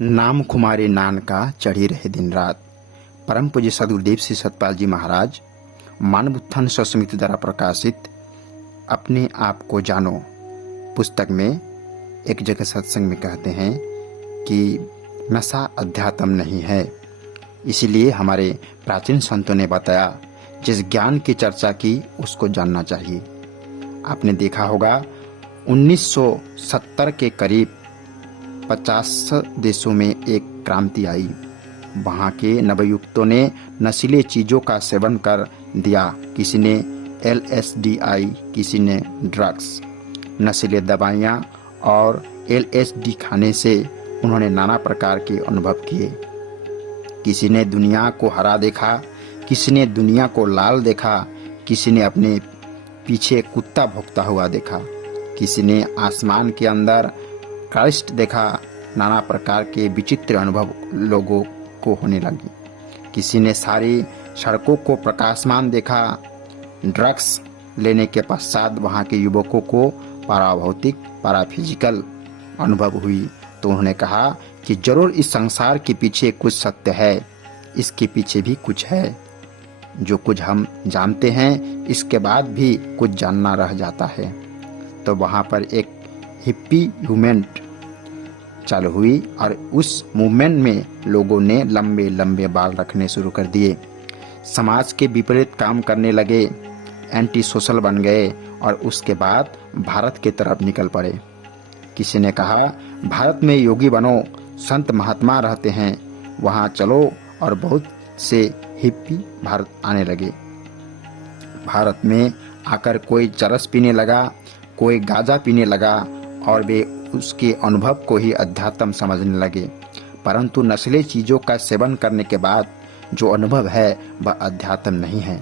नाम खुमारे नान का चढ़ी रहे दिन रात। परम पूज्य सदगुरुदेव श्री सतपाल जी महाराज मानव उत्थान समिति द्वारा प्रकाशित अपने आप को जानो पुस्तक में एक जगह सत्संग में कहते हैं कि नशा अध्यात्म नहीं है। इसीलिए हमारे प्राचीन संतों ने बताया जिस ज्ञान की चर्चा की उसको जानना चाहिए। आपने देखा होगा 1970 के करीब 50 देशों में एक क्रांति आई। वहाँ के नवयुक्तों ने नशीले चीज़ों का सेवन कर दिया। किसी ने LSD आई, किसी ने ड्रग्स, नशीले दवाइयाँ और LSD खाने से उन्होंने नाना प्रकार के अनुभव किए। किसी ने दुनिया को हरा देखा, किसी ने दुनिया को लाल देखा, किसी ने अपने पीछे कुत्ता भौंकता हुआ देखा, किसी ने आसमान के अंदर क्राइस्ट देखा। नाना प्रकार के विचित्र अनुभव लोगों को होने लगी। किसी ने सारी सड़कों को प्रकाशमान देखा। ड्रग्स लेने के पश्चात वहाँ के युवकों को पाराभौतिक पाराफिजिकल अनुभव हुई तो उन्होंने कहा कि जरूर इस संसार के पीछे कुछ सत्य है, इसके पीछे भी कुछ है। जो कुछ हम जानते हैं इसके बाद भी कुछ जानना रह जाता है। तो वहाँ पर एक हिप्पी मूवमेंट चालू हुई और उस मूवमेंट में लोगों ने लंबे लंबे बाल रखने शुरू कर दिए, समाज के विपरीत काम करने लगे, एंटी सोशल बन गए और उसके बाद भारत की तरफ निकल पड़े। किसी ने कहा भारत में योगी बनो, संत महात्मा रहते हैं, वहाँ चलो, और बहुत से हिप्पी भारत आने लगे। भारत में आकर कोई चरस पीने लगा, कोई गांजा पीने लगा और वे उसके अनुभव को ही अध्यात्म समझने लगे। परंतु नशीली चीज़ों का सेवन करने के बाद जो अनुभव है वह अध्यात्म नहीं है।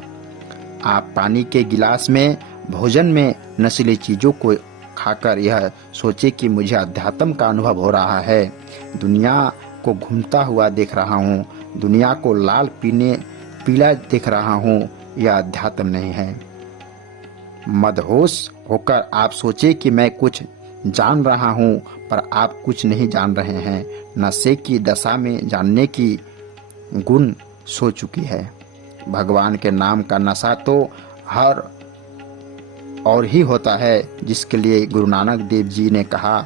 आप पानी के गिलास में, भोजन में नशीली चीज़ों को खाकर यह सोचे कि मुझे अध्यात्म का अनुभव हो रहा है, दुनिया को घूमता हुआ देख रहा हूँ, दुनिया को लाल पीला देख रहा हूँ, यह अध्यात्म नहीं है। मदहोश होकर आप सोचे कि मैं कुछ जान रहा हूँ, पर आप कुछ नहीं जान रहे हैं। नशे की दशा में जानने की गुण सो चुकी है। भगवान के नाम का नशा तो हर और ही होता है, जिसके लिए गुरु नानक देव जी ने कहा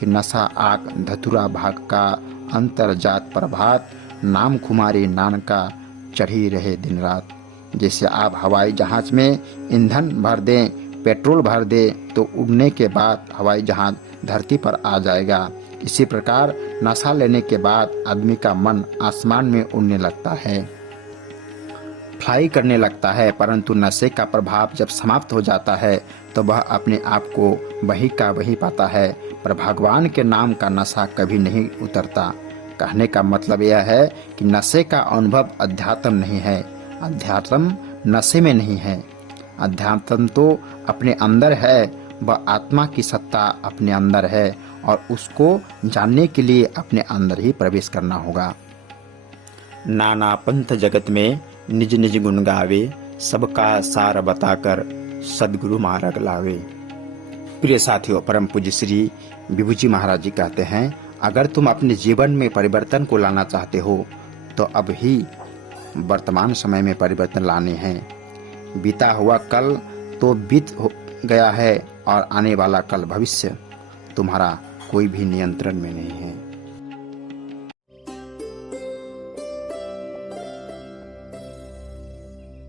कि नशा आक धतुरा भाग का अंतर जात प्रभात, नाम खुमारी नान का चढ़ी रहे दिन रात। जैसे आप हवाई जहाज में ईंधन भर दें, पेट्रोल भर दे तो उड़ने के बाद हवाई जहाज धरती पर आ जाएगा। इसी प्रकार नशा लेने के बाद आदमी का मन आसमान में उड़ने लगता है, फ्लाई करने लगता है। परंतु नशे का प्रभाव जब समाप्त हो जाता है तो वह अपने आप को वही का वही पाता है, पर भगवान के नाम का नशा कभी नहीं उतरता। कहने का मतलब यह है कि नशे का अनुभव अध्यात्म नहीं है, अध्यात्म नशे में नहीं है। अध्यात्म तो अपने अंदर है, वह आत्मा की सत्ता अपने अंदर है और उसको जानने के लिए अपने अंदर ही प्रवेश करना होगा। नाना पंथ जगत में निज निज गुण गावे, सबका सार बताकर सदगुरु मार्ग लावे। प्रिय साथियों, परम पूज्य श्री विभू जी महाराज जी कहते हैं, अगर तुम अपने जीवन में परिवर्तन को लाना चाहते हो तो अब ही वर्तमान समय में परिवर्तन लाने हैं। बीता हुआ कल तो बीत गया है और आने वाला कल भविष्य तुम्हारा कोई भी नियंत्रण में नहीं है।